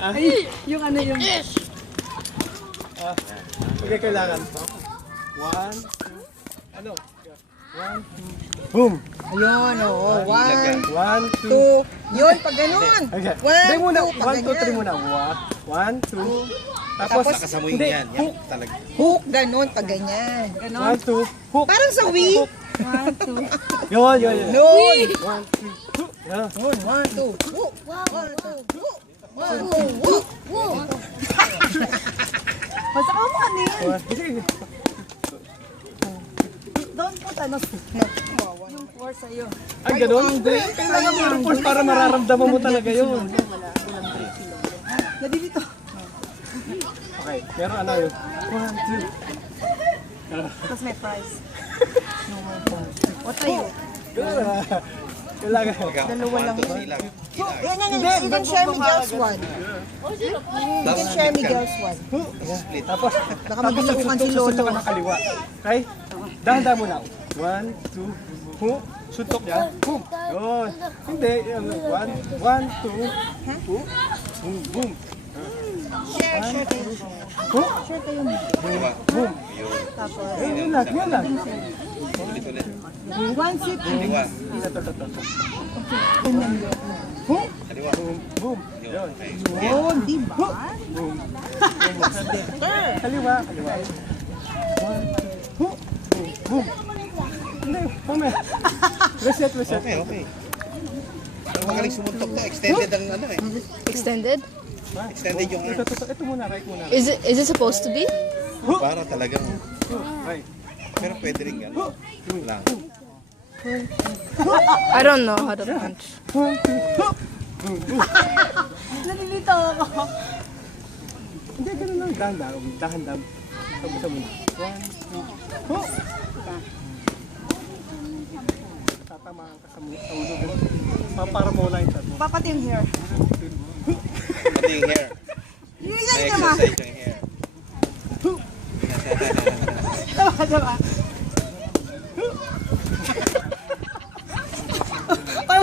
Ay, yung ano yung... Okay, kailangan. One, two, ano? One, two, boom! Ayun, oo. One, two. Two. Yun, pag ganun. Okay. One, Hindi muna, two, pag one, two, three ganyan. muna. One, two. Tapos, Nakasamuin hindi, yan. Yan hook. talaga. Hook, ganun, pag ganyan. One, two, hook. Parang sa Wii. Yun, yun, yun. Noon. One, two, hook. Yan. Yun, one, two. Hook. One, two, hook. One, two, hook. Masaka mo ano yun? Sige. Don't put ano, yung force sa'yo. Ay, ganun? Hindi. Kailangan mayroong force para mararamdaman mo talaga yun. Nadilito. Okay, pero ano yun? One, two. Tapos may prize. What are you? Kailangan. Dalawa lang yun. Silag. Yan, yan, yan. You can share Miguel's one. You can share Miguel's one. Tapos, Baka mabilukan si suntok Lolo. ka ng kaliwa. Okay? Dahan-dahan mo na. One, two, hook. Suntok yan. Hook. Yun. Hindi. One, two, hook. Boom, boom. Share kayo. Hook. Share kayo. Boom. Yun lang, yun lang. Ulit-ulit. One sip. Kaliwa. Ito. Hook. Kaliwa. Boom, boom. Yun. Yun, di ba? Boom. Kaliwa. One, two, hook. Boom, boom. Hindi, mamaya. Reset. Okay, okay. Pero magaling sumuntok to. Extended ang ano eh. Extended? Extended yung arm. Ito muna, right muna. Is it supposed to be? Para talagang... Right. Pero pwede rin gano'n. Lang. I don't know how to punch. Nadilito ako. Hindi, ganun lang. Dahan-dahan. Isa muna. One, two, hook! Tatamaan ka sa ulo. Para mo line sa mo. Papat yung hair. Pati yung hair. Yun May naman. exercise yung hair. Diba?